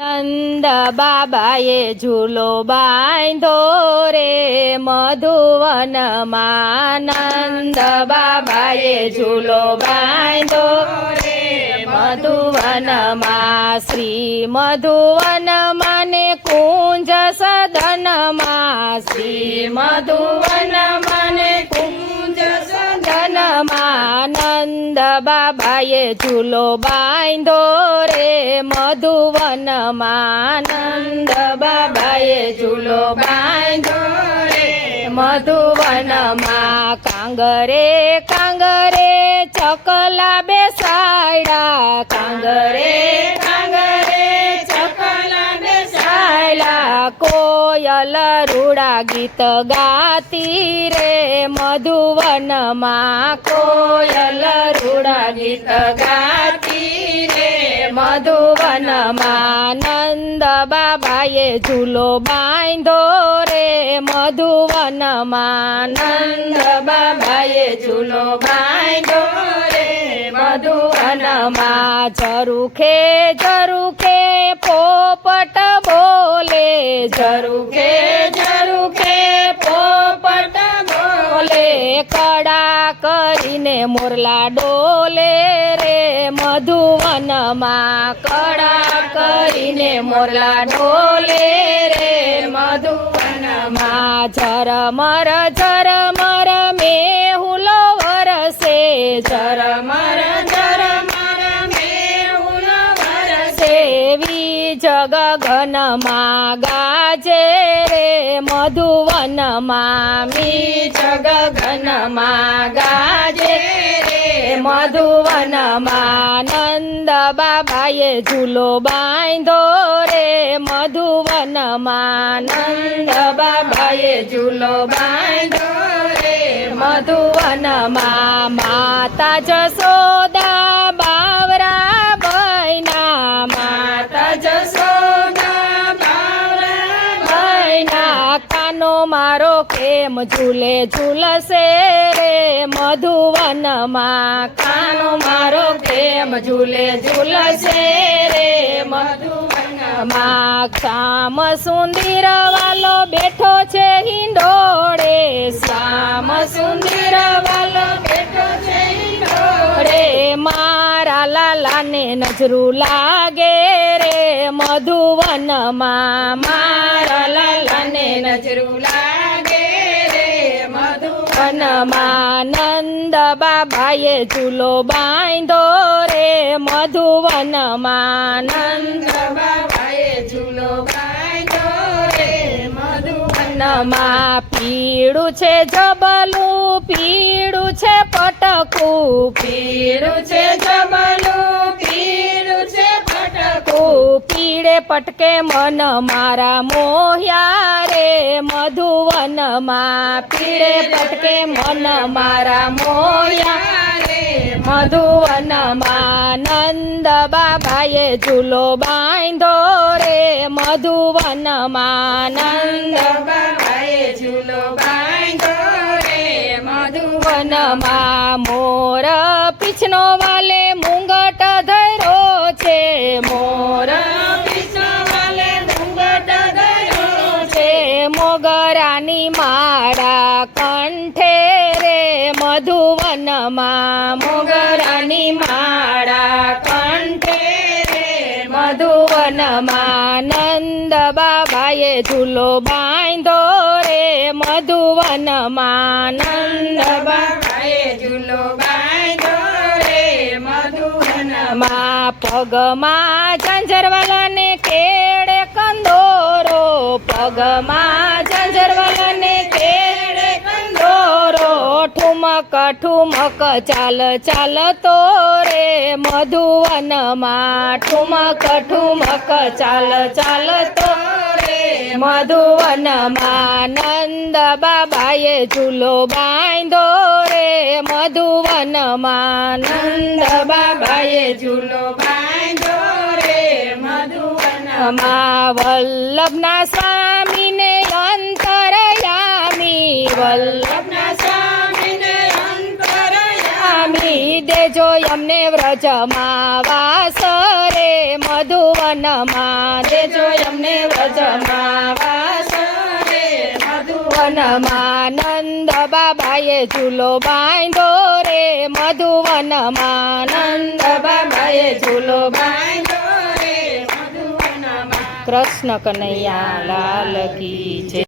નંદ બાબાએ ઝૂલો બાંધો રે મધુવનમાં નંદ બાબાએ ઝૂલો બાંધો રે મધુવનમાં શ્રી મધુવનમાં ને કુંજ સદનમાં શ્રી મધુવનમાં ને કુંજ સદનમાં નંદ બાબાએ ઝૂલો બાંધો રે મધુવનમાં નંદ બાબાએ ઝૂલો બાંધો રે મધુવનમાં કાંગરે કાંગરે ચકલા બેસાડ્યા કાંગરે કાંગરે ચકલા બેસાડ્યા કોયલ રૂડા ગીત ગાતી રે મધુવનમાં કોયલ રૂડા ગીત ગાતી રે મધુવનમાં નંદ બાબાએ ઝૂલો બાંધો રે મધુવનમાં નંદ બાબાએ ઝૂલો બાંધો રે મધુવનમાં ઝરૂખે ઝરૂખે પોપટ બોલે ઝરૂખે ઝરૂખે પોપટ બોલે કડા કરીને મોરલા ડોલે રે મધુવનમાં કડા કરીને મોરલા ડોલે રે મધુવનમાં ઝરમર ઝરમર મેહુલો વરસે ઝરમર ઝરમર મેહુલો વરસે વીજ ગગનમાં ગાજે રે મધુવનમાં વીજ ગગનમાં ગાજે રે મધુવનમાં નંદ બાબાએ ઝૂલો બાંધો રે મધુવનમાં નંદ બાબાએ ઝૂલો બાંધો રે મધુવનમાં માતા જશોદા બાવરા બહેના માતા જશોદા બાવરા બહેના કાનો મારો કેમ ઝૂલે ઝૂલશે રે મધુવનમાં કાનો મારો કેમ ઝૂલે ઝૂલશે રે મધુવનમાં શ્યામ સુંદર વાલો બેઠો છે હિંડોળે શ્યામ સુંદર વાલો બેઠો છે હિંડોળે મારા લાલાને નજરું લાગે રે મધુવનમાં મારા લાલાને નજરું લાગે રે મધુવનમાં નંદ બાબાએ ઝૂલો બાંધો રે મધુવનમાં નંદ બાબાએ ઝૂલો બાંધો રે મધુવનમાં પીળું છે જબલું પીળું છે પટકું પીળું છે જબલું પીળું છે પટકું પીળે પટકે મન મારા મોહ્યા રે મધુવનમાં પીળે પટકે મન મારા મોહ્યા રે મધુવનમાં નંદ બાબાએ ઝૂલો બાંધો રે મધુવનમાં નંદ બાબાએ ઝૂલો બાંધો રે મધુવનમાં મોર પીછનો વાલે મુંગટ ધર્યો છે મોર પીછનો વાલે મુંગટ ધર્યો છે મોગરાની માળા કંઠે રે મધુવનમાં મોગરાની માળા કંઠે રે મધુવનમાં નંદ બાબાએ ઝૂલો બાંધો રે મધુવનમાં નંદ બાબાએ ઝૂલો બાંધો રે મધુવનમાં પગમાં ઝંઝરવાલાને કેળે કંદોરો પગમાં ઝંઝરવાલાને કેળે કંદોરો ઠુમક ઠુમક ચાલ ચાલતો રે મધુવનમાં ઠુમક ઠુમક ચાલ ચાલતો રે મધુવનમાં નંદ બાબાએ ઝૂલો બાંધો રે મધુવનમાં નંદ બાબાએ ઝૂલો બાંધો રે મધુવનમાં વલ્લભના સ્વામીને અંતરયામી વલ્લભના સ્વામીને અંતરયામી દેજો અમને વ્રજમાં વાસ રે મધુવનમાં દેજો અમને વ્રજમાં વાસ રે મધુવનમાં નંદ બાબાએ ઝૂલો બાંધો રે મધુવનમાં નંદ બાબાએ ઝૂલો બાંધો રે મધુવનમાં કૃષ્ણ કનૈયા લાલ કી જય.